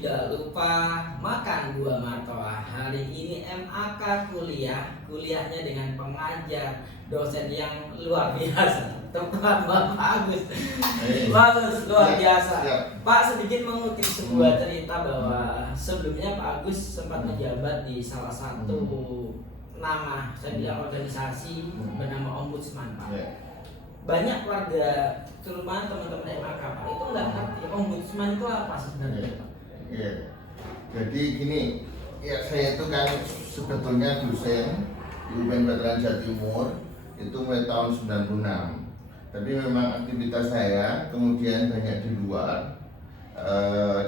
tidak lupa makan buah martoa. Hari ini MAK kuliahnya dengan pengajar dosen yang luar biasa, tepat Bapak Agus. Bagus, luar biasa. Pak, sedikit mengutip sebuah cerita bahwa sebelumnya Pak Agus sempat menjabat di salah satu nama, saya bilang organisasi bernama Ombudsman, Pak. Banyak warga, terutama teman-teman MAK, Pak, itu nggak ngerti Ombudsman itu apa sebenarnya, Pak? Iya. Jadi gini, ya saya itu kan sebetulnya dosen di UPN Veteran Jawa Timur itu mulai tahun 96. Tapi memang aktivitas saya kemudian banyak di luar,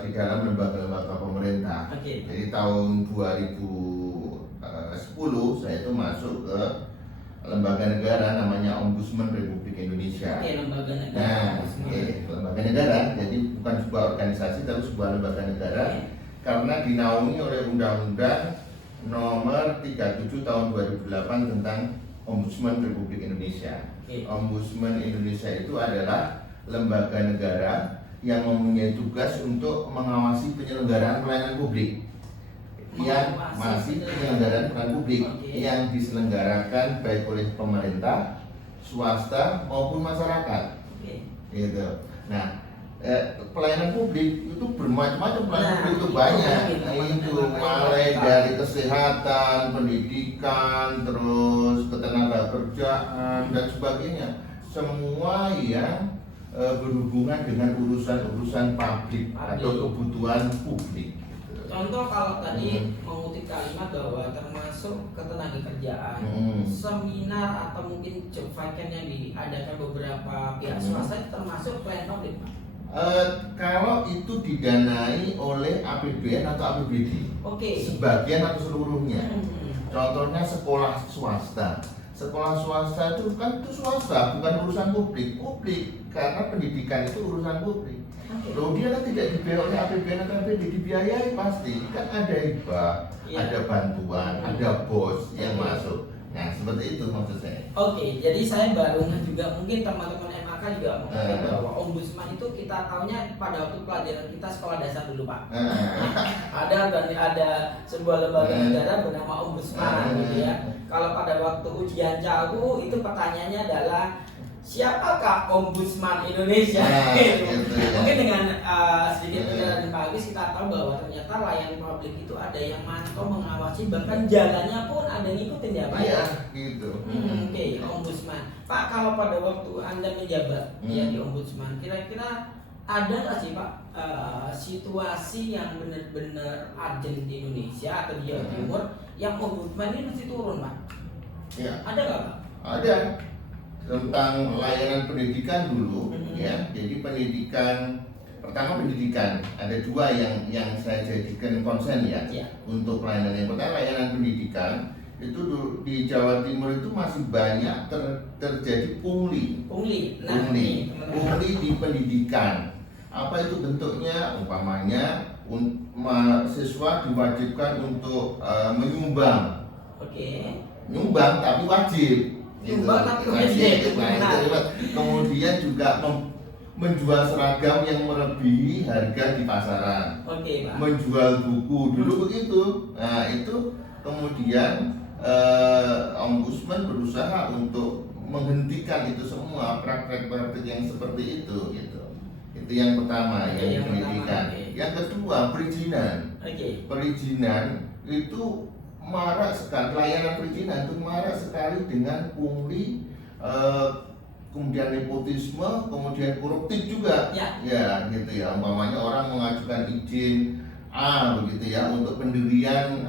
di dalam lembaga-lembaga pemerintah. Jadi tahun 2010 saya itu masuk ke lembaga negara namanya Ombudsman Republik Indonesia. Lembaga negara. Lembaga negara, jadi bukan sebuah organisasi tapi sebuah lembaga negara. Karena dinaungi oleh Undang-Undang Nomor 37 Tahun 2008 tentang Ombudsman Republik Indonesia. Ombudsman Indonesia itu adalah lembaga negara yang mempunyai tugas untuk mengawasi penyelenggaraan pelayanan publik yang masih penyelenggaraan pelayanan publik yang diselenggarakan baik oleh pemerintah, swasta maupun masyarakat. Gitu. Nah, pelayanan publik itu bermacam-macam, pelayanan publik itu banyak. Itu mulai dari kesehatan, pendidikan, terus ketenagakerjaan dan sebagainya. Semua yang berhubungan dengan urusan-urusan publik atau kebutuhan publik. Contoh kalau tadi mengutip kalimat bahwa termasuk ketenagakerjaan, seminar atau mungkin job vacant yang diadakan beberapa pihak swasta itu termasuk pelayanan publik, Pak? Kalau itu didanai oleh APBN atau APBD, sebagian atau seluruhnya. Contohnya sekolah swasta. Sekolah swasta itu kan itu swasta, bukan urusan publik. Publik karena pendidikan itu urusan publik. Loh, dia kan tidak dibiayai oleh APBN atau APBD, dibiayai pasti. Kan ada hibah, ada bantuan, ada bos yang masuk. Nah, seperti itu maksud saya. Jadi saya baru juga mungkin teman-teman MAK juga mengerti bahwa Ombudsman itu kita tahunya pada waktu pelajaran kita sekolah dasar dulu, Pak. Ada sebuah lembaga negara bernama Ombudsman gitu ya. Kalau pada waktu ujian CAU itu pertanyaannya adalah siapakah Ombudsman Indonesia? Mungkin dengan sedikit penjelasan Pak Agus kita tahu bahwa ternyata layanan publik itu ada yang mantau, mengawasi, bahkan jalannya pun ada yang ngikutin ya, Pak. Iya, gitu. Ombudsman. Pak, kalau pada waktu Anda menjabat ya di Ombudsman, kira-kira ada nggak sih Pak situasi yang benar-benar urgent di Indonesia atau di Jawa Timur yang Ombudsman ini mesti turun, Pak? Iya. Ada nggak, Pak? Ada. Tentang layanan pendidikan dulu, ya. Jadi pendidikan, pertama pendidikan ada dua yang saya jadikan konsen ya. Untuk pelayanan. Yang pertama layanan pendidikan itu di Jawa Timur itu masih banyak terjadi pungli di pendidikan. Apa itu bentuknya? Umpamanya mahasiswa diwajibkan untuk menyumbang. Nyumbang tapi wajib. Kemudian juga menjual seragam yang melebihi harga di pasaran. Menjual buku dulu begitu. Nah, itu kemudian Ombudsman berusaha untuk menghentikan itu semua praktek-praktek yang seperti itu gitu. Itu yang pertama yang pendidikan. Yang kedua perizinan. Perizinan itu marak sekali, layanan perizinan itu marak sekali dengan pungli, kemudian nepotisme, kemudian koruptif juga. Ya gitu ya. Umpamanya orang mengajukan izin A begitu ya untuk pendirian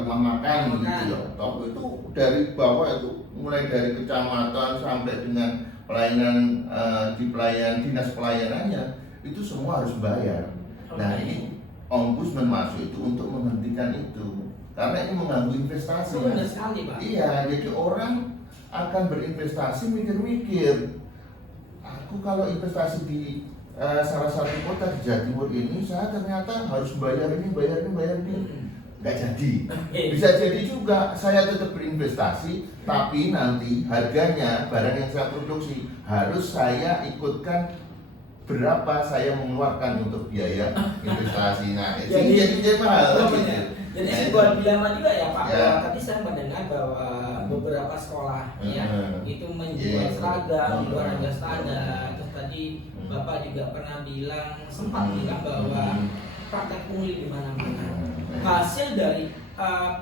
rumah makan gitu ya. Tapi itu dari bawah itu mulai dari kecamatan sampai dengan pelayanan di dinas pelayanannya itu semua harus bayar. Nah, ini Ombudsman masuk itu untuk menghentikan itu. Karena ini mengganggu investasi. Benar sekali, Pak. Iya, jadi orang akan berinvestasi mikir-mikir. Aku kalau investasi di salah satu kota di Jawa Timur ini, saya ternyata harus bayar ini. Nggak jadi. Bisa jadi juga saya tetap berinvestasi, tapi nanti harganya barang yang saya produksi harus saya ikutkan berapa saya mengeluarkan untuk biaya investasi. Nah, jadi mahal gitu. Jadi sebuah dilema juga ya Pak. Ya. Tadi saya mendengar bahwa beberapa sekolah ya itu menjual seragam luar harga standar. Terus tadi Bapak juga pernah sempat bilang bahwa praktek pungli di mana-mana. Hasil dari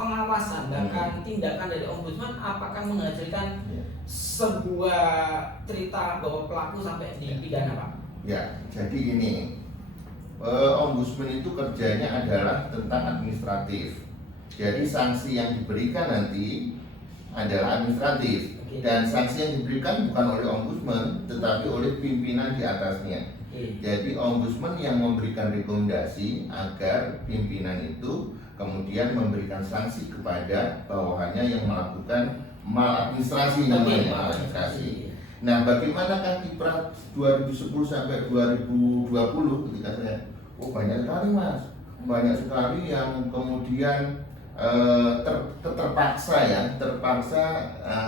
pengawasan bahkan tindakan dari ombudsman apakah menghasilkan sebuah cerita bahwa pelaku sampai dipidana Pak? Ya, jadi gini, ombudsman itu kerjanya adalah tentang administratif. Jadi sanksi yang diberikan nanti adalah administratif. Dan sanksi yang diberikan bukan oleh ombudsman, tetapi oleh pimpinan di atasnya. Jadi ombudsman yang memberikan rekomendasi agar pimpinan itu kemudian memberikan sanksi kepada bawahannya yang melakukan maladministrasi namanya maladministrasi. Nah, bagaimanakah kiprah 2010 sampai 2020 ketika saya, banyak sekali Mas, banyak sekali yang kemudian terpaksa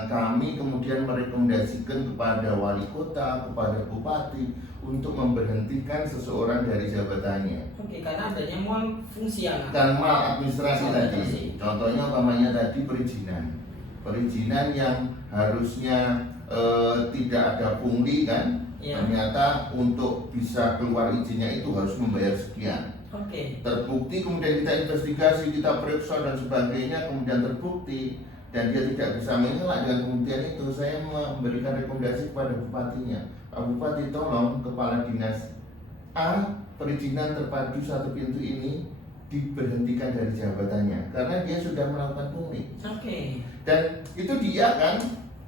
kami kemudian merekomendasikan kepada wali kota, kepada bupati untuk memberhentikan seseorang dari jabatannya. Oke, karena adanya malfungsi dan maladministrasi tadi. Contohnya umpamanya tadi perizinan yang harusnya tidak ada pungli kan, ternyata untuk bisa keluar izinnya itu harus membayar sekian. Terbukti kemudian kita investigasi, kita periksa dan sebagainya, kemudian terbukti dan dia tidak bisa mengelak dengan kemudian itu, saya memberikan rekomendasi kepada bupatinya, Pak Bupati tolong kepala dinas A perizinan terpadu satu pintu ini diberhentikan dari jabatannya karena dia sudah melakukan pungli. Dan itu dia kan.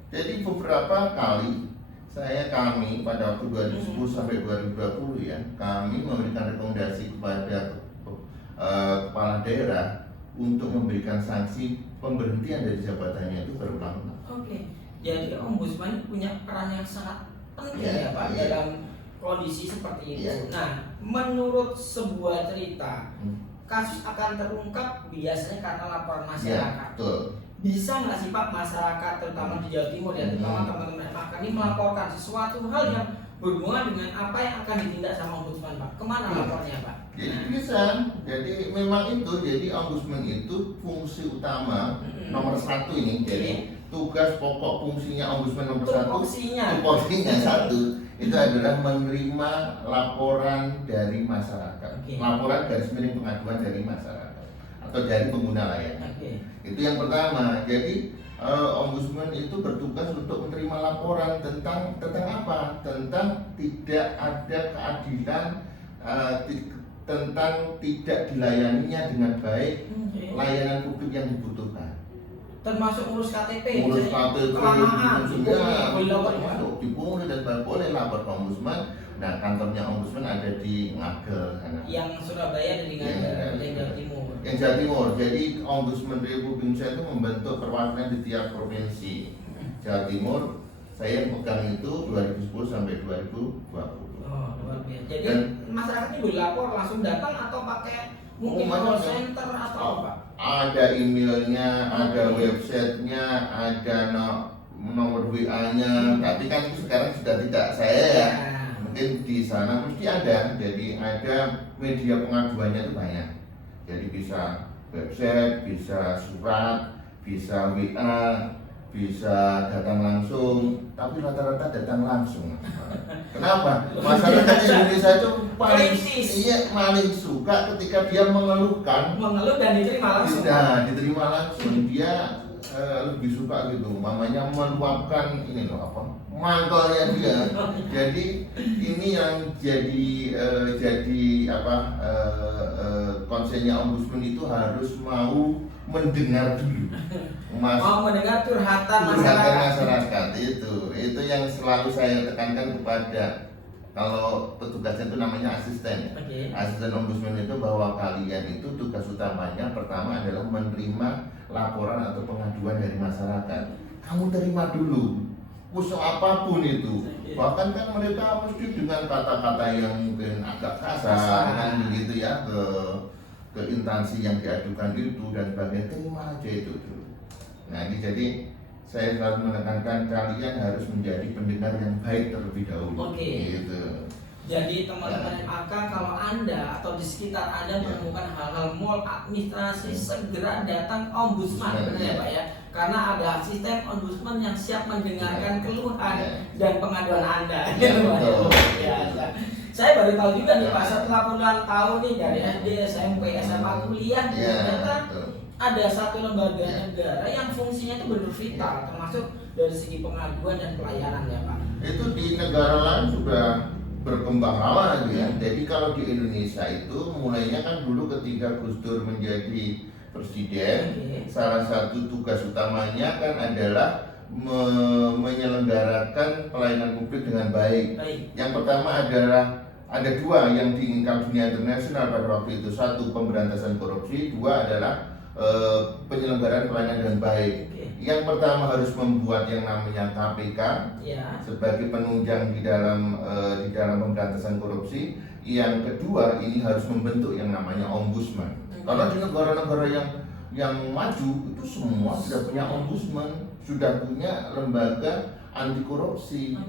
Jadi beberapa kali kami pada waktu 2010 sampai 2020 ya, kami memberikan rekomendasi kepada kepala daerah untuk memberikan sanksi pemberhentian dari jabatannya itu berulang-ulang. Jadi ombudsman punya peran yang sangat penting ya Pak dalam kondisi seperti itu. Nah, menurut sebuah cerita, kasus akan terungkap biasanya karena laporan masyarakat. Bisa nggak sih Pak masyarakat terutama di Jawa Timur ya, terutama teman-teman MAK ini melaporkan sesuatu hal yang berhubungan dengan apa yang akan ditindak sama ombudsman Pak? Kemana lapornya Pak? Jadi bisa, jadi memang itu, jadi ombudsman itu fungsi utama nomor satu ini. Jadi tugas pokok fungsinya ombudsman nomor tupoksinya satu itu adalah menerima laporan dari masyarakat, laporan garis miring pengaduan dari masyarakat atau dari pengguna layanan. Itu yang pertama. Jadi ombudsman itu bertugas untuk menerima laporan tentang apa? Tentang tidak ada keadilan, tentang tidak dilayaninya dengan baik layanan publik yang dibutuhkan. Termasuk ngurus KTP, kelamahan, dipungli dan sebagainya, boleh lapor ke ombudsman. Nah, kantornya ombudsman ada di Ngagel sana. Yang Surabaya dan di Ngagel, yang Jawa Timur. Yang Jawa Timur. Jadi ombudsman Republik Indonesia itu membentuk perwakilan di tiap provinsi. Jawa Timur, saya pegang itu 2010 sampai 2020. Luar biasa. Jadi masyarakat ini boleh lapor langsung datang atau pakai mungkin call center atau apa? Ada emailnya, ada websitenya, ada nomor WA-nya. Tapi kan itu sekarang sudah tidak saya ya. Mungkin di sana mesti ada. Jadi ada media pengaduannya itu banyak. Jadi bisa website, bisa surat, bisa WA, bisa datang langsung. Tapi rata-rata datang langsung. Kenapa? Masyarakat Indonesia itu paling suka ketika dia mengeluh dan diterima langsung. Diterima langsung. Dia lebih suka gitu, mamanya meluapkan mantelnya dia. Jadi ini yang jadi konsennya ombudsman itu harus mau mendengar dulu. Mau mendengar curhatan masyarakat itu yang selalu saya tekankan kepada, kalau petugasnya itu namanya asisten. Asisten ombudsman itu bahwa kalian itu tugas utamanya pertama adalah menerima laporan atau pengaduan dari masyarakat. Kamu terima dulu, usul apapun itu. Bahkan kan mereka mesti dengan kata-kata yang mungkin agak kasar kan begitu ya ke instansi yang diadukan itu dan sebagainya, terima aja itu dulu. Nah ini jadi saya selalu menekankan kalian harus menjadi pendengar yang baik terlebih dahulu. Gitu. Jadi teman-teman MAK, kalau Anda atau di sekitar Anda menemukan hal-hal mal administrasi, segera datang ombudsman, benar ya Pak ya? Karena ada sistem ombudsman yang siap mendengarkan keluhan dan pengaduan Anda. Saya baru tahu juga nih Pak, setelah puluhan tahun nih dari SD, SMP, SMA, kuliah, ternyata ada satu lembaga negara yang fungsinya itu benar vital, termasuk dari segi pengaduan dan pelayanan ya Pak. Itu di negara lain sudah berkembang lama ya. Jadi kalau di Indonesia itu mulainya kan dulu ketika Gus Dur menjadi presiden, salah satu tugas utamanya kan adalah menyelenggarakan pelayanan publik dengan baik. Yang pertama adalah ada dua yang diinginkan dunia internasional pada waktu itu. Satu, pemberantasan korupsi. Dua adalah penyelenggaraan pelayanan dengan baik. Yang pertama harus membuat yang namanya KPK sebagai penunjang di dalam pemberantasan korupsi. Yang kedua, ini harus membentuk yang namanya ombudsman. Karena di negara-negara yang maju itu semua sudah punya ombudsman, sudah punya lembaga anti korupsi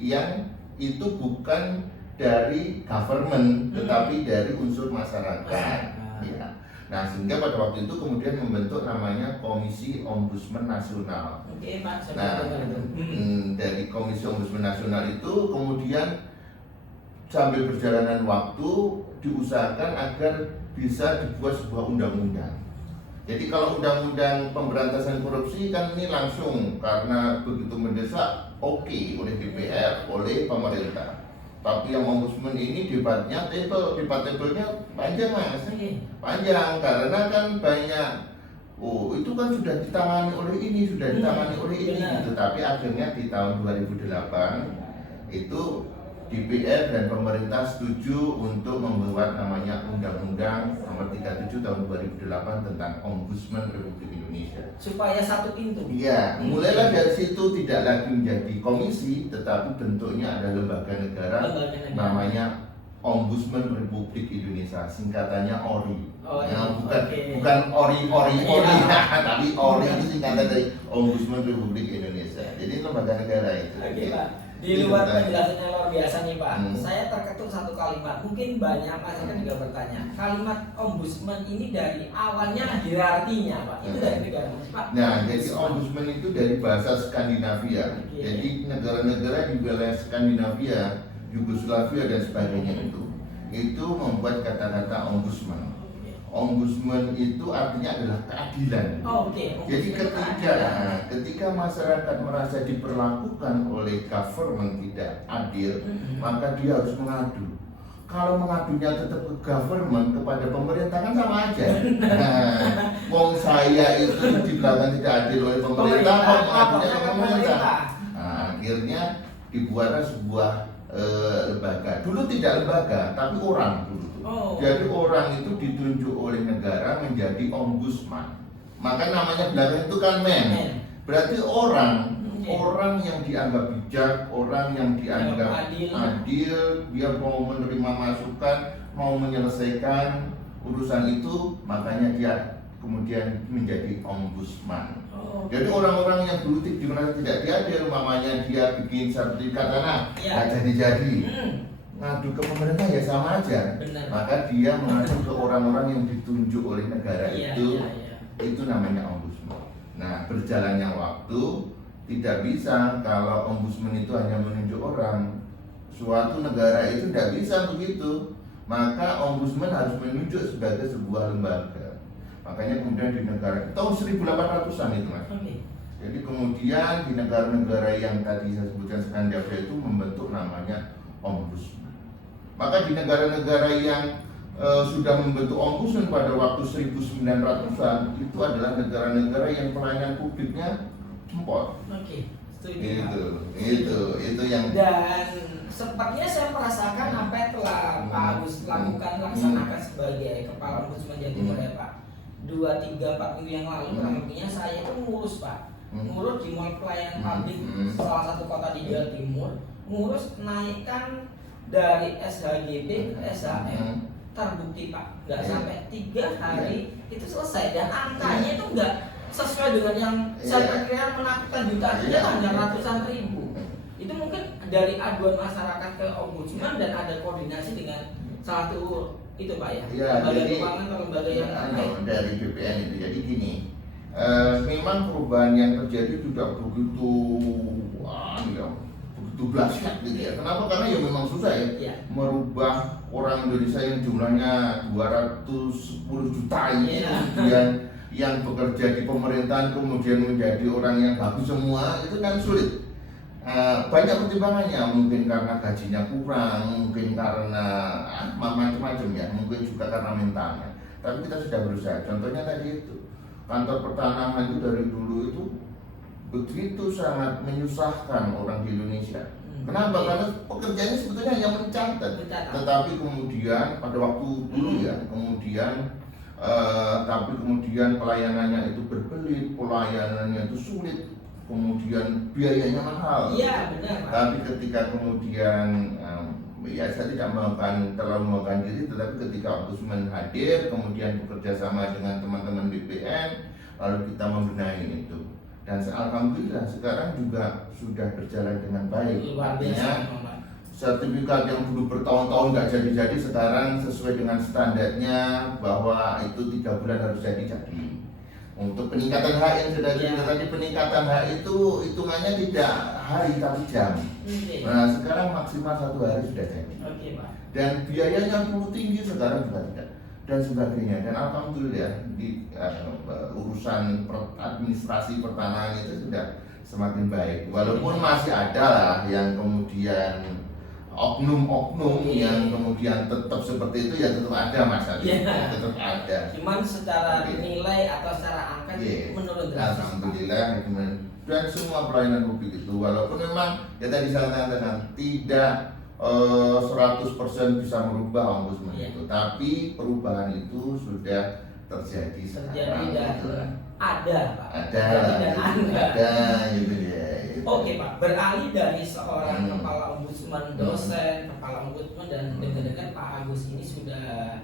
yang itu bukan dari government tetapi dari unsur masyarakat. Ya. Nah, sehingga pada waktu itu kemudian membentuk namanya Komisi Ombudsman Nasional. Dari Komisi Ombudsman Nasional itu kemudian sambil perjalanan waktu diusahakan agar bisa dibuat sebuah undang-undang. Jadi kalau undang-undang pemberantasan korupsi kan ini langsung karena begitu mendesak oleh DPR, oleh pemerintah. Tapi yang ombudsman ini debatnya debat-debatnya panjang Mas. Panjang karena kan banyak itu kan sudah ditangani oleh ini, sudah ditangani oleh ini gitu. Tapi akhirnya di tahun 2008 itu DPR dan pemerintah setuju untuk membuat namanya Undang-Undang Nomor 37 Tahun 2008 tentang Ombudsman Republik Indonesia. Supaya satu pintu. Iya, mulailah dari situ tidak lagi menjadi komisi, tetapi bentuknya ada lembaga negara. Namanya Ombudsman Republik Indonesia, singkatannya ORI. Bukan ORI, tapi ORI itu singkatan dari Ombudsman Republik Indonesia. Jadi lembaga negara itu. Pak. Di luar penjelasannya luar biasa nih Pak, saya terketuk satu kalimat. Mungkin banyak masyarakat juga bertanya, kalimat ombudsman ini dari awalnya hierarkinya Pak, itu dari negara Pak? Nah, jadi ombudsman itu dari bahasa Skandinavia. Jadi negara-negara di wilayah Skandinavia, Yugoslavia dan sebagainya itu membuat kata-kata ombudsman. Ombudsman itu artinya adalah keadilan. Jadi ketika masyarakat merasa diperlakukan oleh government tidak adil, maka dia harus mengadu. Kalau mengadunya tetap ke government, kepada pemerintah kan sama aja. Wong saya itu dibilang tidak adil oleh pemerintah, kok mengadunya ke pemerintah. Akhirnya dibuatlah sebuah lembaga. Dulu tidak lembaga, tapi orang dulu. Jadi orang itu ditunjuk oleh negara menjadi ombudsman. Maka namanya belakang itu kan berarti orang yang dianggap bijak, orang yang dianggap adil, dia mau menerima masukan, mau menyelesaikan urusan itu, makanya dia kemudian menjadi ombudsman. Jadi orang-orang yang dulu dimana tidak diadil, umpamanya dia bikin sertifikat tanah, nggak jadi-jadi. Ngadu ke pemerintah ya sama aja. Maka dia mengadu ke orang-orang yang ditunjuk oleh negara itu namanya ombudsman. Nah, berjalannya waktu tidak bisa kalau ombudsman itu hanya menunjuk orang. Suatu negara itu tidak bisa begitu. Maka ombudsman harus menunjuk sebagai sebuah lembaga. Makanya kemudian di negara tahun 1800-an itu Mas. Jadi kemudian di negara-negara yang tadi saya sebutkan Skandinavia itu membentuk namanya ombudsman. Maka di negara-negara yang sudah membentuk ombudsman pada waktu 1900-an itu adalah negara-negara yang pelayanan publiknya jempol. Itu yang. Dan sepertinya saya merasakan apa yang telah Pak Agus laksanakan sebagai kepala ombudsman Jawa Timur ya Pak. 2, 3, 4 minggu yang lalu artinya saya itu ngurus Pak, ngurus di mall pelayanan publik salah satu kota di Jawa Timur, ngurus naikkan dari SHGB ke SHM, terbukti Pak, nggak sampai 3 hari itu selesai dan angkanya itu nggak sesuai dengan yang saya perkirakan menakutkan jutaan, hanya ratusan ribu. Itu mungkin dari aduan masyarakat ke ombudsman dan ada koordinasi dengan salah satu itu Pak ya, Ya, lembaga jadi keuangan atau lembaga yang lain dari BPN itu. Jadi gini, memang perubahan yang terjadi sudah begitu begitu dahsyat gitu ya. Kenapa? Karena ya memang susah ya, merubah orang Indonesia yang jumlahnya 210 juta ini, kemudian yang bekerja di pemerintahan kemudian menjadi orang yang bagus semua, itu kan sulit. Banyak pertimbangannya, mungkin karena gajinya kurang, mungkin karena macam-macam ya, mungkin juga karena mentalnya. Tapi kita sudah berusaha. Contohnya tadi itu, kantor pertanahan itu dari dulu itu begitu sangat menyusahkan orang di Indonesia. Kenapa? Karena pekerjaannya sebetulnya hanya mencatat, tetapi kemudian pada waktu dulu ya, tapi kemudian pelayanannya itu berbelit, pelayanannya itu sulit, kemudian biayanya mahal. Iya benar Pak. Tapi ketika kemudian ya saya tidak terlalu memakan diri, tetapi ketika ombudsman hadir, kemudian bekerja sama dengan teman-teman BPN, lalu kita membenahi itu. Dan alhamdulillah sekarang juga sudah berjalan dengan baik. Artinya sertifikat yang dulu bertahun-tahun nggak jadi-jadi sekarang sesuai dengan standarnya bahwa itu 3 bulan harus jadi. Untuk peningkatan hak yang sudah cerita tadi, peningkatan hak itu hitungannya tidak hari tapi jam. Nah sekarang maksimal 1 hari sudah jadi. Dan biayanya dulu tinggi, sekarang juga tidak, dan sebagainya. Dan alhamdulillah di urusan administrasi pertanahan itu sudah semakin baik. Walaupun masih ada lah yang kemudian oknum-oknum yang kemudian tetap seperti itu, ya tetap ada masalahnya, tetap ada. Cuman secara nilai atau secara angka menurun drastis. Alhamdulillah, dan semua pelayanan publik itu walaupun memang ya tadi saya katakan tidak 100% bisa merubah ombudsman itu, tapi perubahan itu sudah terjadi sekarang. Ada Pak. Ada gitu ya. Oke Pak, beralih dari seorang kepala ombudsman, dosen, kepala ombudsman, dan dengan Pak Agus ini sudah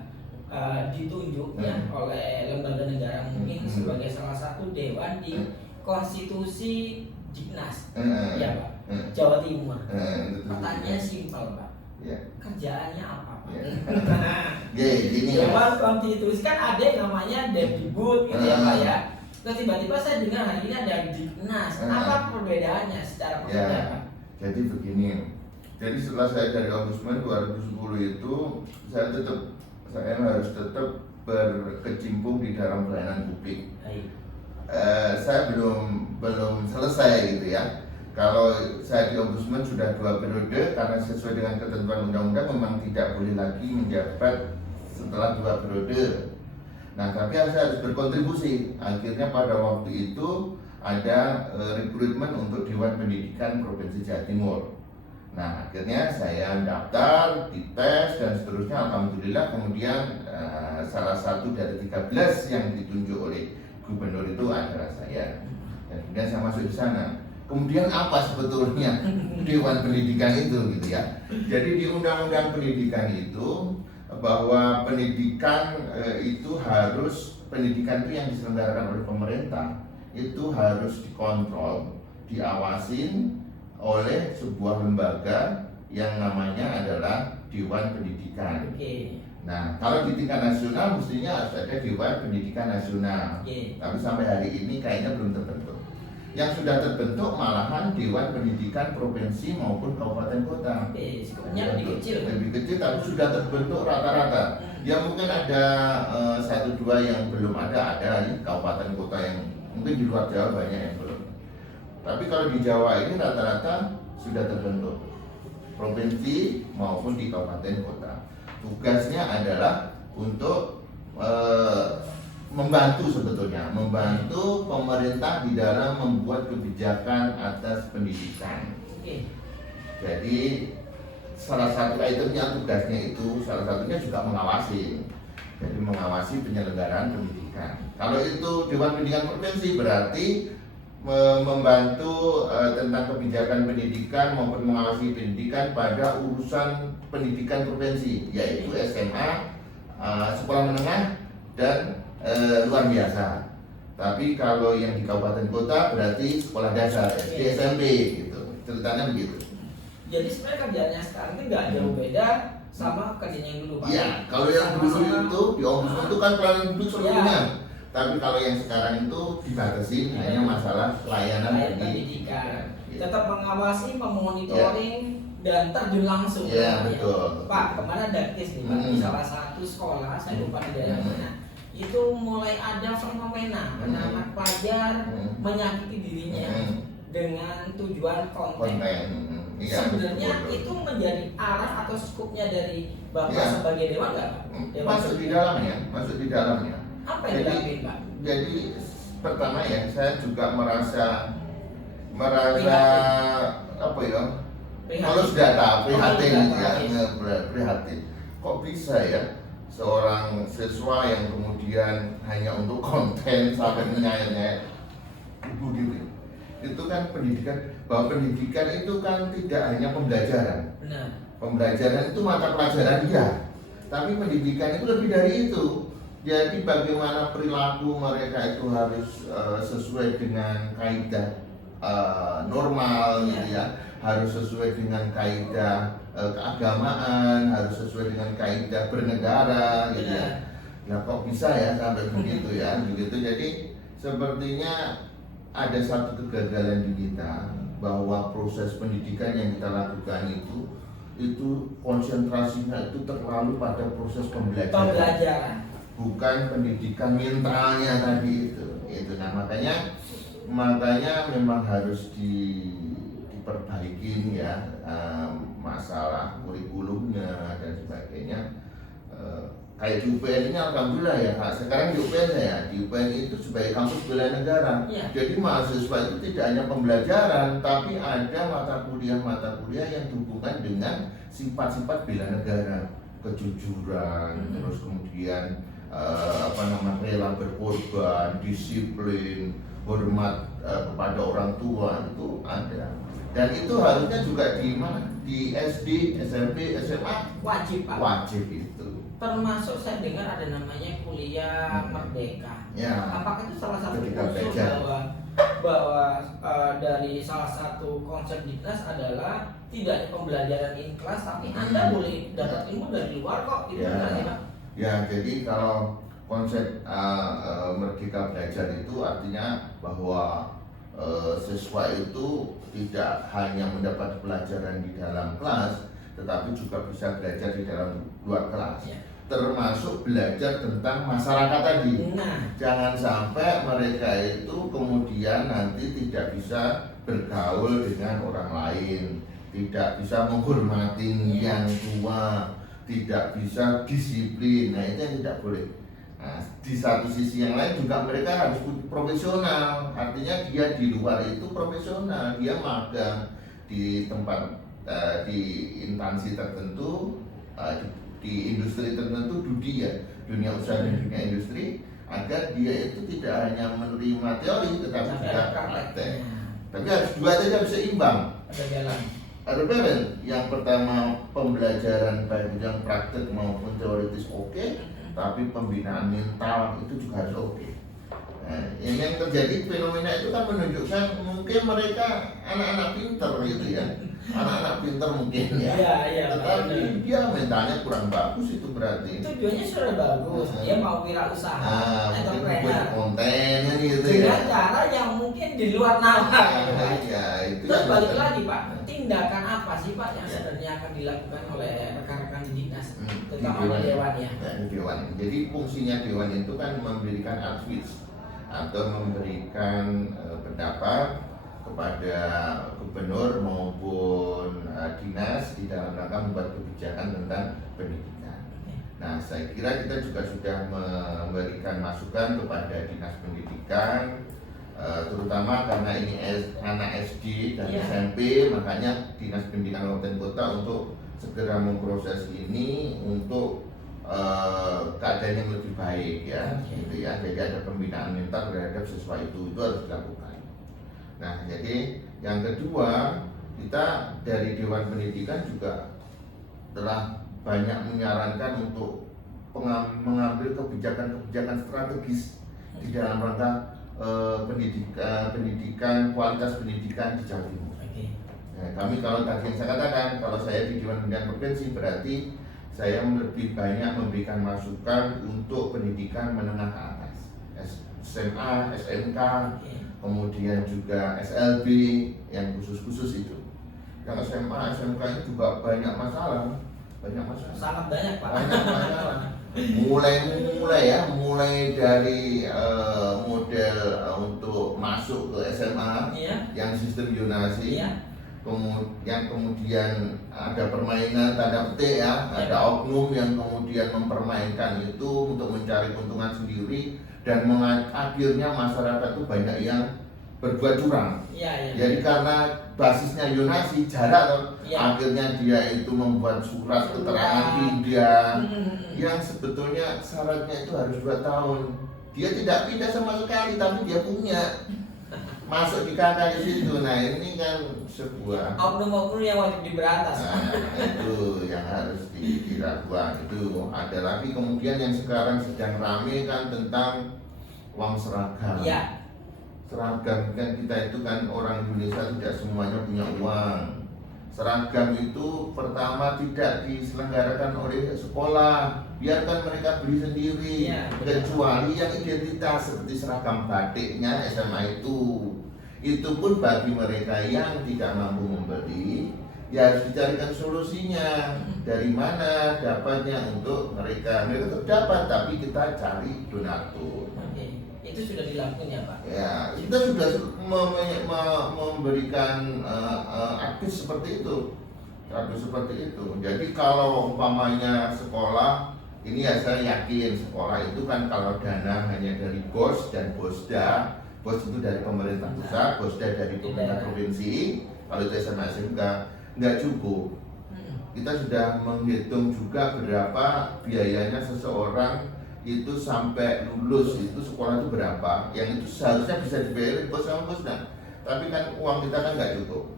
ditunjuk oleh lembaga negara mungkin sebagai salah satu dewan di konstitusi Dignas, ya Pak, Jawa Timur. Pertanyaannya simpel Pak, kerjaannya apa Pak? Dewan konstitusi kan ada yang namanya Depdibud gitu ya Pak ya. Terus tiba-tiba saya dengar hari ini ada Dignas. Apa perbedaannya secara pekerjaan? Jadi begini. Jadi setelah saya dari ombudsman 2010 itu saya harus tetap berkecimpung di dalam pelayanan publik. Saya belum selesai gitu ya. Kalau saya di ombudsman sudah 2 periode, karena sesuai dengan ketentuan undang-undang memang tidak boleh lagi menjabat setelah 2 periode. Nah, tapi saya harus berkontribusi. Akhirnya pada waktu itu ada rekrutmen untuk Dewan Pendidikan Provinsi Jawa Timur. Nah, akhirnya saya daftar, dites dan seterusnya. Alhamdulillah kemudian salah satu dari 13 yang ditunjuk oleh gubernur itu adalah saya. Dan kemudian saya masuk di sana. Kemudian apa sebetulnya Dewan Pendidikan itu gitu ya. Jadi di Undang-Undang Pendidikan itu bahwa pendidikan pendidikan itu yang diselenggarakan oleh pemerintah itu harus dikontrol, diawasin oleh sebuah lembaga yang namanya adalah Dewan Pendidikan. Nah, kalau di tingkat nasional mestinya harus ada Dewan Pendidikan Nasional. Tapi sampai hari ini kayaknya belum terbentuk. Yang sudah terbentuk malahan Dewan Pendidikan Provinsi maupun Kabupaten Kota. Lebih kecil tapi sudah terbentuk rata-rata. Ya mungkin ada 1-2 yang belum ada di Kabupaten Kota, yang mungkin di luar Jawa banyak yang belum. Tapi kalau di Jawa ini rata-rata sudah terbentuk, provinsi maupun di Kabupaten Kota. Tugasnya adalah untuk membantu pemerintah di dalam membuat kebijakan atas pendidikan. Jadi salah satu itemnya tugasnya itu, salah satunya juga mengawasi. Jadi mengawasi penyelenggaraan pendidikan. Kalau itu Dewan Pendidikan Provinsi berarti membantu tentang kebijakan pendidikan maupun mengawasi pendidikan pada urusan pendidikan provinsi, yaitu SMA, sekolah menengah dan luar biasa. Tapi kalau yang di kabupaten kota berarti sekolah dasar, SD, SMP gitu. Ceritanya begitu. Jadi sebenarnya kerjaannya sekarang itu nggak jauh beda sama kerjanya yang dulu, Pak. Iya, kalau yang dulu itu di ombudsman itu kan pelayanan publik seluruhnya. Tapi kalau yang sekarang itu dibatasi hanya masalah pelayanan pendidikan. Tetap mengawasi, memonitoring dan terjun langsung. Iya, betul. Pak, kemarin ada case nih, Pak, di salah satu sekolah, saya lupa di daerah mana, itu mulai ada fenomena anak-anak pelajar menyakiti dirinya dengan tujuan konten. Sebenarnya itu menjadi arah atau skupnya dari Bapak sebagai dewan nggak, Pak? Masuk di dalamnya. Apa yang dilakukan, Pak? Jadi pertama ya, saya juga merasa apa ya? Kalau sudah tahu prihatin prihatin. Kok bisa ya seorang siswa yang kemudian hanya untuk konten sampai menyayat-nyayat ibu gitu. Itu kan pendidikan itu kan tidak hanya pembelajaran. Benar. Pembelajaran itu mata pelajaran tapi pendidikan itu lebih dari itu. Jadi bagaimana perilaku mereka itu harus sesuai dengan kaidah normal gitu ya, harus sesuai dengan kaidah keagamaan, harus sesuai dengan kaidah bernegara gitu ya. Nah kok bisa ya sampai begitu ya, begitu. Jadi sepertinya ada satu kegagalan di kita bahwa proses pendidikan yang kita lakukan itu konsentrasinya itu terlalu pada proses pembelajaran. Bukan pendidikan mentalnya tadi itu. Nah makanya memang harus diperbaikin ya, masalah kurikulumnya dan sebagainya. Kayak di UPN ini alhamdulillah ya, sekarang di UPN itu sebagai kampus bela negara. Jadi mahasiswa itu tidak hanya pembelajaran, tapi ada mata kuliah yang dihubungkan dengan sifat-sifat bela negara, kejujuran, terus kemudian rela berkorban, disiplin, hormat kepada orang tua itu ada. Dan itu harusnya juga di SD, SMP, SMA wajib, Pak. Wajib itu. Termasuk saya dengar ada namanya kuliah merdeka. Apakah itu salah satu unsur bahwa dari salah satu konsep dinas adalah tidak ada pembelajaran in kelas, tapi Anda boleh dapat ilmu dari luar kok, gitu kan sih, Pak? Ya, jadi kalau konsep merdeka belajar itu artinya bahwa siswa itu tidak hanya mendapat pelajaran di dalam kelas, tetapi juga bisa belajar di dalam luar kelas. Termasuk belajar tentang masyarakat tadi. Jangan sampai mereka itu kemudian nanti tidak bisa bergaul dengan orang lain, tidak bisa menghormati yang tua, tidak bisa disiplin. Nah itu yang tidak boleh. Nah, di satu sisi yang lain juga mereka harus profesional. Artinya dia di luar itu profesional, dia magang di tempat di instansi tertentu, di industri tertentu, dunia usaha dan dunia industri, agar dia itu tidak hanya menerima teori tetapi juga praktek. Tapi harus dua saja harus seimbang. Ada balance. Yang pertama pembelajaran baik yang praktek maupun teoritis tapi pembinaan mental itu juga harus Nah, yang terjadi fenomena itu kan menunjukkan mungkin mereka anak-anak pinter gitu ya, anak-anak pinter mungkin ya. Tetapi dia mentalnya kurang bagus, itu berarti. Tujuannya sudah bagus, dia mau wirausaha, mungkin buat konten gitu ya. Dengan cara yang mungkin di luar nalar. Itu. Terus balik lagi, Pak, tindakan apa sih, Pak, yang sebenarnya akan dilakukan oleh rekan-rekan di dinas, terutama di dewan ya? Dewan. Jadi fungsinya dewan itu kan memberikan advice atau memberikan pendapat kepada gubernur maupun dinas di dalam rangka membuat kebijakan tentang pendidikan. Nah, saya kira kita juga sudah memberikan masukan kepada dinas pendidikan, terutama karena ini anak SD dan SMP, makanya dinas pendidikan Kabupaten Kota untuk segera memproses ini untuk keadaan yang lebih baik ya, gitu ya. Jadi ada pembinaan mental terhadap siswa itu harus dilakukan. Nah, jadi yang kedua, kita dari Dewan Pendidikan juga telah banyak menyarankan untuk mengambil kebijakan-kebijakan strategis di dalam rangka pendidikan, kualitas pendidikan di Jawa Timur. Nah, kami kalau tadi yang saya katakan, kalau saya di Dewan Pembinaan Provinsi berarti saya lebih banyak memberikan masukan untuk pendidikan menengah ke atas, SMA, SMK, kemudian juga SLB yang khusus-khusus itu. Yang SMA, SMK itu juga banyak masalah. Sangat banyak Pak. Banyak masalah. mulai dari model untuk masuk ke SMA yang sistem zonasi, kemudian ada permainan tanda petik ya, ada oknum yang kemudian mempermainkan itu untuk mencari keuntungan sendiri dan akhirnya masyarakat itu banyak yang berbuat curang. Jadi karena basisnya zonasi jarak, akhirnya dia itu membuat surat keterangan pindah yang sebetulnya syaratnya itu harus 2 tahun. Dia tidak pindah sama sekali, tapi dia punya masuk di KK di situ. Nah ini kan sebuah oknum-oknum yang wajib diberantas. Nah, itu yang harus dilakukan. Itu ada lagi kemudian yang sekarang sedang rame kan tentang uang seragam. Seragam kan kita itu kan orang Indonesia tidak semuanya punya uang. Seragam itu pertama tidak diselenggarakan oleh sekolah, biarkan mereka beli sendiri, kecuali yang identitas seperti seragam batiknya SMA itu pun bagi mereka yang tidak mampu membeli, ya harus dicarikan solusinya. Dari mana dapatnya untuk mereka tetap dapat, tapi kita cari donatur. Itu sudah dilakukan ya Pak? Ya, kita sudah memberikan aktif seperti itu. Jadi kalau umpamanya sekolah, ini ya saya yakin sekolah itu kan kalau dana hanya dari BOS dan BOSDA, BOS itu dari pemerintah pusat, BOSDA dari pemerintah provinsi, kalau itu SMA nggak cukup. Kita sudah menghitung juga berapa biayanya seseorang itu sampai lulus itu sekolah itu berapa, yang itu seharusnya bisa dibayar bos sama bosnya, tapi kan uang kita kan nggak cukup.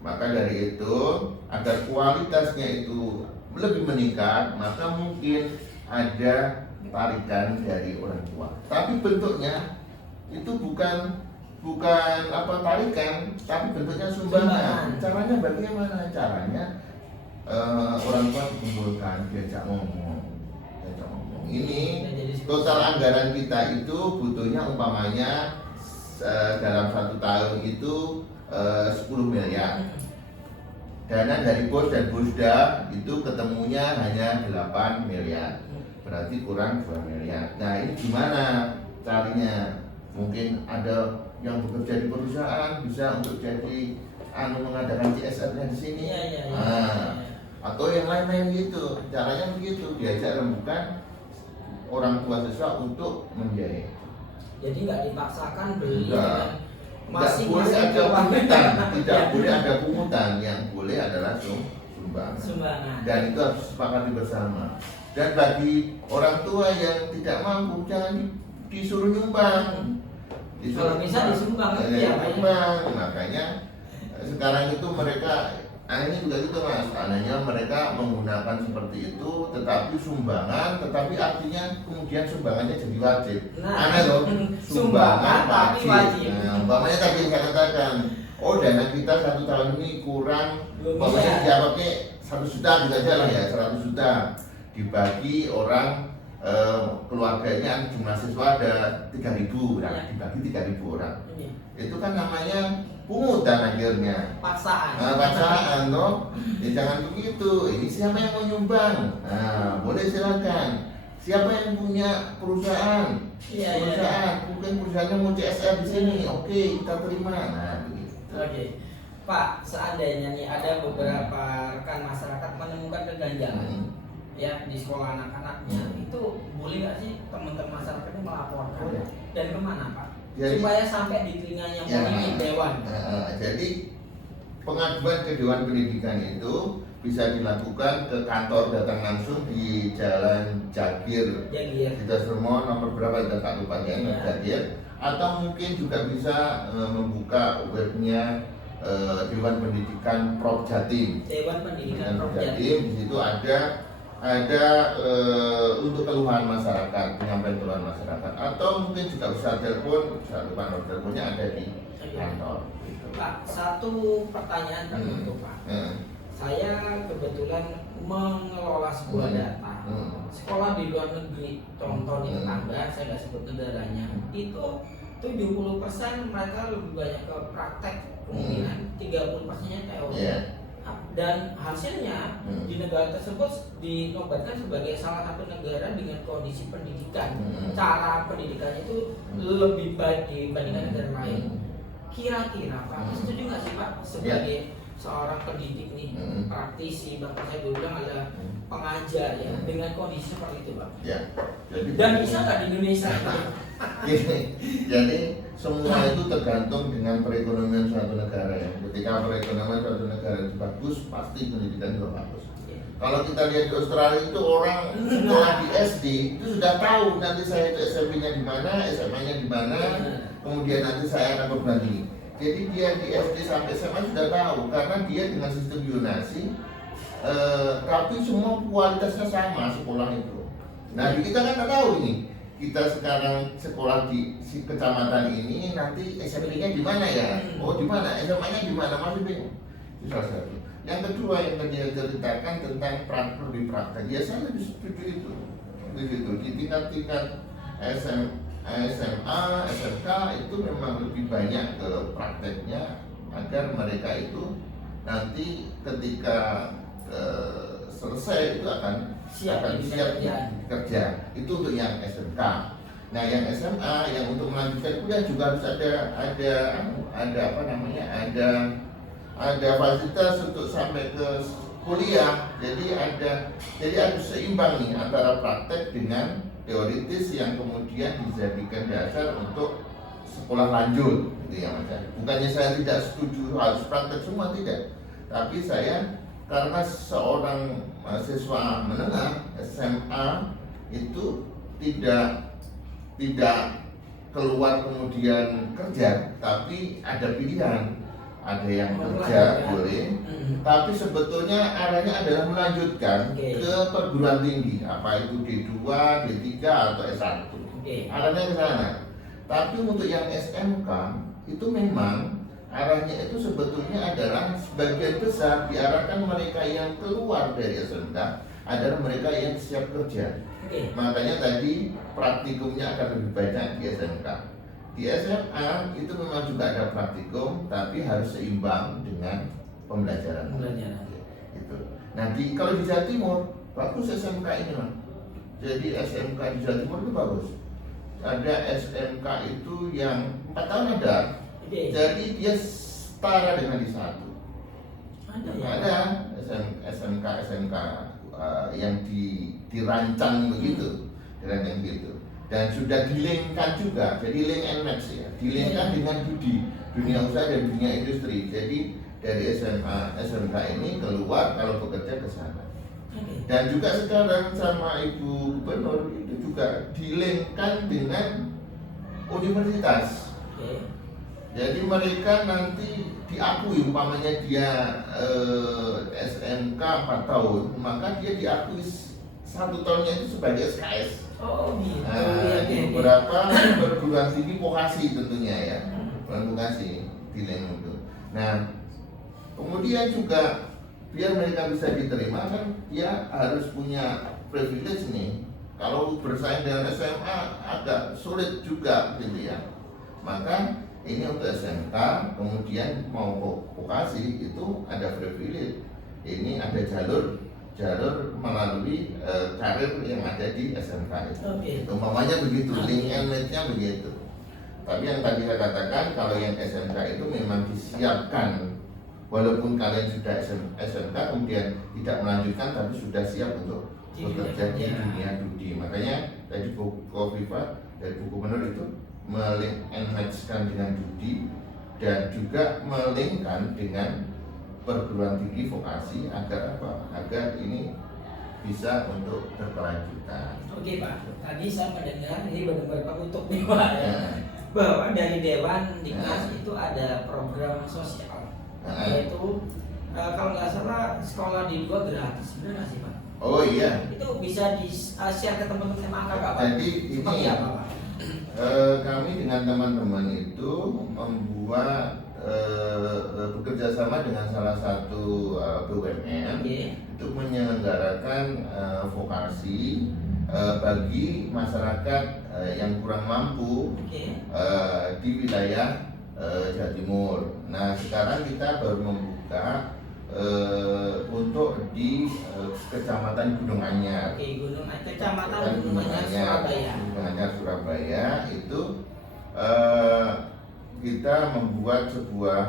Maka dari itu agar kualitasnya itu lebih meningkat, maka mungkin ada tarikan dari orang tua, tapi bentuknya itu bukan tarikan, tapi bentuknya sumbangan. Caranya bagaimana? Caranya orang tua dikumpulkan, diajak ngomong. Ini total anggaran kita itu butuhnya umpamanya dalam 1 tahun itu 10 miliar. Dana dari BOS dan BOSDA itu ketemunya hanya 8 miliar. Berarti kurang 2 miliar. Nah ini gimana carinya? Mungkin ada yang bekerja di perusahaan bisa untuk jadi mengadakan CSR-nya di sini. Atau yang lain-lain gitu. Caranya begitu, diajak rembukan orang tua siswa untuk membiayai. Jadi nggak dipaksakan beli. Masih boleh ada pungutan, tidak boleh ada pungutan. Yang boleh adalah sumbangan. Dan itu harus disepakati bersama. Dan bagi orang tua yang tidak mampu jangan disuruh nyumbang. Kalau bisa disumbang ya. Makanya sekarang itu mereka ini juga gitu mas, anehnya mereka menggunakan seperti itu, tetapi sumbangan, tetapi artinya kemudian sumbangannya jadi wajib. Aneh loh, sumbangan tapi wajib. Nah, umpamanya tadi yang saya katakan, dana kita 1 tahun ini kurang, umpamanya dia pakai 1 juta gitu aja lah ya, 100 juta dibagi orang keluarganya jumlah siswa ada 3.000, dibagi 3.000 orang. Itu kan namanya pungutan akhirnya. Paksaan toh. Ya jangan begitu. Ini siapa yang mau nyumbang? Nah, boleh silakan. Siapa yang punya perusahaan? Mungkin perusahaannya mau CSR di sini. Oke, kita terima. Nah, begitu. Pak, seandainya nih ada beberapa rekan masyarakat menemukan keganjalan di sekolah anak-anaknya, itu boleh nggak sih teman-teman masyarakatnya melaporkan? Dan kemana Pak? Supaya sampai di telinganya pemimpin dewan. Jadi pengaduan ke Dewan Pendidikan itu bisa dilakukan ke kantor, datang langsung di Jalan Jagir. Kita semua nomor berapa kita tak lupa ya, Jagir. Atau mungkin juga bisa membuka webnya Dewan Pendidikan Prof Jatim. Dewan Pendidikan Prof Jatim. Di situ ada untuk keluhan masyarakat, penyampaian keluhan masyarakat, atau mungkin juga bisa telepon, bisa lupa nomor teleponnya ada di kantor. Gitu. Pak, satu pertanyaan untuk Pak. Saya kebetulan mengelola sebuah data. Sekolah di luar negeri, contoh di tetangga, saya nggak sebut negaranya, itu 70% mereka lebih banyak ke praktek, kemudian 30%-nya teori. Dan hasilnya di negara tersebut dinobatkan sebagai salah satu negara dengan kondisi pendidikan, cara pendidikannya itu lebih baik dibandingkan negara lain. Kira-kira Pak, setuju nggak sih Pak sebagai seorang pendidik nih, praktisi, bahkan saya dulu bilang ada pengajar ya, dengan kondisi seperti itu Pak? Dan bisa nggak di Indonesia? Jadi semua itu tergantung dengan perekonomian suatu negara ya. Ketika perekonomian suatu negara itu bagus, pasti pendidikan juga bagus. Kalau kita lihat di Australia itu orang sekolah di SD itu sudah tahu nanti saya itu SMP-nya di mana, SMA-nya di mana, kemudian nanti saya akan perguruan tinggi. Jadi dia di SD sampai SMA sudah tahu karena dia dengan sistem zonasi, tapi semua kualitasnya sama sekolah itu. Nah di kita kan nggak tahu ini. Kita sekarang sekolah di kecamatan ini nanti SMP-nya di mana ya? Oh di mana? SMA-nya di mana? Masih bingung. Itu salah satu. Yang kedua yang tadi saya ceritakan tentang praktek di praktek. Ya saya lebih setuju itu. Begitu. Di tingkat-tingkat SMA, SMK itu memang lebih banyak ke prakteknya agar mereka itu nanti ketika selesai itu akan siap kerja. Itu untuk yang SMK. Nah yang SMA yang untuk melanjutkan kuliah juga harus ada apa namanya ada fasilitas untuk sampai ke kuliah. Jadi harus seimbang nih antara praktek dengan teoritis yang kemudian dijadikan dasar untuk sekolah lanjut gitu ya Mas. Bukannya saya tidak setuju harus praktek semua, tidak. Tapi saya karena seorang mahasiswa menengah SMA itu tidak keluar kemudian kerja, tapi ada pilihan. Ada yang kerja boleh, tapi sebetulnya arahnya adalah melanjutkan ke perguruan tinggi, apa itu D2, D3 atau S1. Arahnya ke sana. Tapi untuk yang SMK itu memang arahnya itu sebetulnya adalah sebagian besar diarahkan mereka yang keluar dari SMK adalah mereka yang siap kerja. Makanya tadi praktikumnya akan lebih banyak di SMK. Di SMA itu memang juga ada praktikum, tapi harus seimbang dengan pembelajaran. Gitu. Nah, kalau di Jawa Timur bagus SMK ini, Mas. Jadi SMK di Jawa Timur itu bagus. Ada SMK itu yang 4 tahun ada. Jadi dia setara dengan di satu. Ada SMK yang dirancang begitu, dirancang gitu. Dan sudah dilengkan juga, jadi link and match ya, dilengkan dengan dunia usaha dan dunia industri. Jadi dari SMA, SMK ini keluar kalau bekerja ke sana. Dan juga sekarang sama Ibu Gubernur itu juga dilengkan dengan universitas. Jadi mereka nanti diakui, umpamanya dia SMK 4 tahun, maka dia diakui 1 tahunnya itu sebagai SKS. Beberapa perguruan tinggi vokasi tentunya ya, vokasi di Leng itu. Nah, kemudian juga biar mereka bisa diterima kan dia harus punya privilege nih. Kalau bersaing dengan SMA agak sulit juga gitu ya. Maka ini untuk SMK, kemudian mau vokasi itu ada privilege. Ini ada jalur melalui karir yang ada di SMK itu. Umpamanya begitu, link and match-nya begitu. Tapi yang tadi saya katakan kalau yang SMK itu memang disiapkan, walaupun kalian sudah SMK kemudian tidak melanjutkan tapi sudah siap untuk bekerja di dunia judi. Makanya tadi Bu Kofifa dari Bu Gubernur itu melink and match-kan dengan judi dan juga melinkkan dengan perguruan tinggi vokasi agar apa? Agar ini bisa untuk berkelanjutan. Oke Pak, tadi saya mendengar ini benar-benar untuk nih Pak ya, bahwa dari Dewan Diknas itu ada program sosial, yaitu kalau nggak salah sekolah di luar gratis, benar nggak sih Pak? Oh iya. Itu bisa di share ke teman-teman MAK Pak? Jadi ini apa Pak? Kami dengan teman-teman itu membuat bekerja sama dengan salah satu BUMN untuk menyelenggarakan vokasi bagi masyarakat yang kurang mampu di wilayah Jawa Timur. Nah, sekarang kita baru membuka untuk di Kecamatan Gunung Anyar. Kecamatan Gunung Anyar, Surabaya. Gunung Anyar, Surabaya itu kita membuat sebuah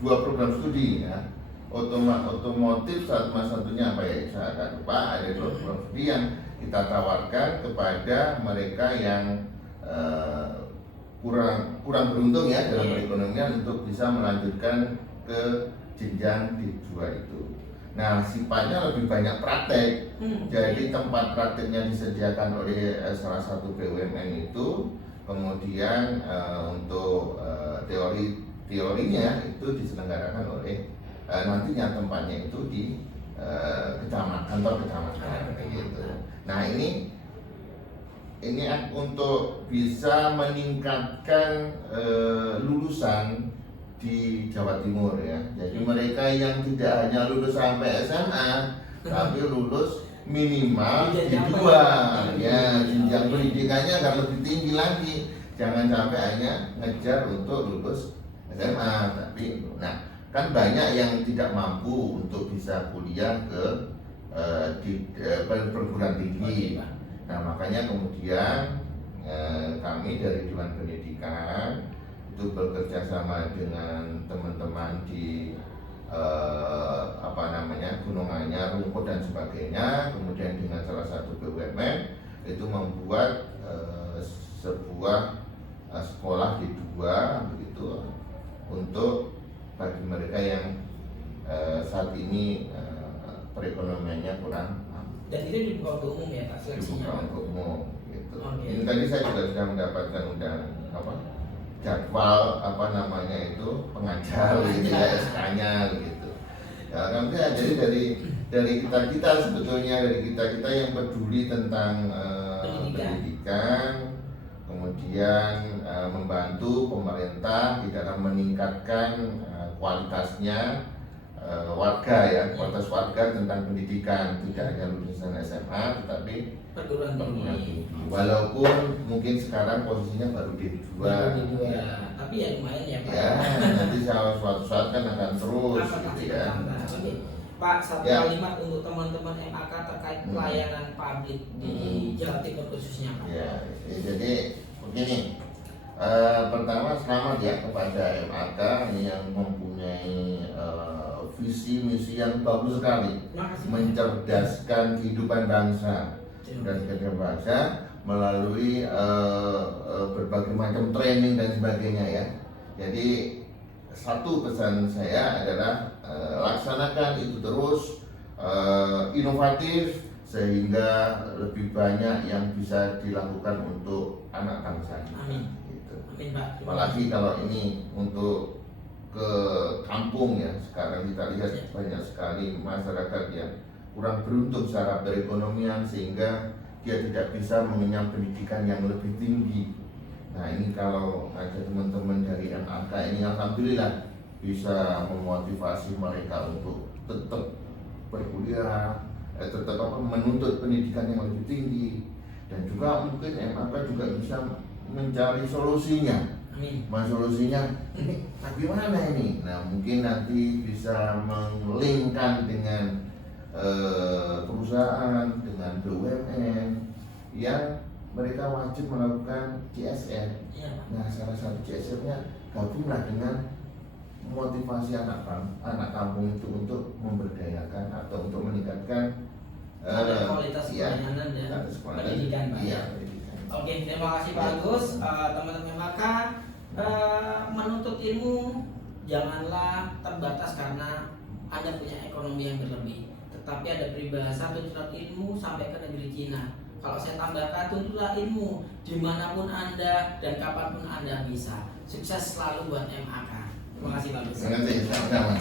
dua program studi ya. Otomotif satunya apa ya, saya agak lupa. Ada dua program studi yang kita tawarkan kepada mereka yang kurang beruntung ya dalam perekonomian untuk bisa melanjutkan ke jenjang D2 itu. Nah, sifatnya lebih banyak praktek. Jadi tempat prakteknya disediakan oleh salah satu BUMN itu. Kemudian untuk teorinya itu diselenggarakan oleh nantinya tempatnya itu di kantor kecamatan gitu. Nah, ini untuk bisa meningkatkan lulusan di Jawa Timur ya. Jadi mereka yang tidak hanya lulus sampai SMA, tapi lulus minimal D2 ya, jenjang pendidikannya agar lebih tinggi lagi. Jangan sampai hanya ngejar untuk lulus SMA, tapi kan banyak yang tidak mampu untuk bisa kuliah di perguruan tinggi. Nah, makanya kemudian kami dari Dewan Pendidikan itu bekerja sama dengan teman-teman di Gunung Anyar, Rungkut dan sebagainya, kemudian dengan salah satu BUMN itu membuat sebuah sekolah D2 begitu untuk bagi mereka yang saat ini perekonomiannya kurang. Dan itu dibuka untuk umum ya Pak, seleksinya? Dibuka untuk umum gitu. Okay. Ini tadi saya juga sudah mendapatkan jadwal pengajar gitu ya, SK-nya gitu. Ya, jadi dari kita sebetulnya dari kita yang peduli tentang pendidikan, kemudian membantu pemerintah di dalam meningkatkan kualitasnya kualitas warga tentang pendidikan, tidak hanya lulusan SMA tetapi perguruan tinggi. Walaupun mungkin sekarang posisinya baru D2. Tapi ya lumayan ya Pak. Ya, nanti suatu saat kan akan terus gitu ya. Pak, satu kalimat untuk teman-teman MAK terkait pelayanan publik di Jawa Timur khususnya Pak. Ya, jadi begini. Pertama selamat ya kepada MAK yang mempunyai visi misi yang bagus sekali, mencerdaskan kehidupan bangsa melalui berbagai macam training dan sebagainya ya. Jadi satu pesan saya adalah laksanakan itu terus, inovatif sehingga lebih banyak yang bisa dilakukan untuk anak bangsa. Amin. Gitu. Amin Pak. Apalagi kalau ini untuk ke kampung ya, sekarang kita lihat banyak sekali masyarakat yang kurang beruntung secara perekonomian sehingga dia tidak bisa mengenyam pendidikan yang lebih tinggi. Nah, ini kalau ada teman-teman dari MAK ini alhamdulillah bisa memotivasi mereka untuk tetap berkuliah, tetap menuntut pendidikan yang lebih tinggi, dan juga mungkin MAK juga bisa mencari solusinya. Solusinya ini bagaimana ini? Nah, mungkin nanti bisa melingkan dengan perusahaan, dengan BUMN yang mereka wajib melakukan CSR. Nah, salah satu CSR-nya gabunglah dengan motivasi anak kampung itu untuk memberdayakan atau untuk meningkatkan kualitas pelayanan dan pendidikan Pak. Oke, terima kasih Pak Agus. Teman-teman maka menuntut ilmu janganlah terbatas karena Anda punya ekonomi yang berlebih, tetapi ada peribahasa tuntutlah ilmu sampai ke negeri Cina. Kalau saya tambahkan, tuntutlah ilmu dimanapun Anda dan kapanpun Anda bisa. Sukses selalu buat MAK. Terima kasih Pak Agus. Terima kasih, sama-sama.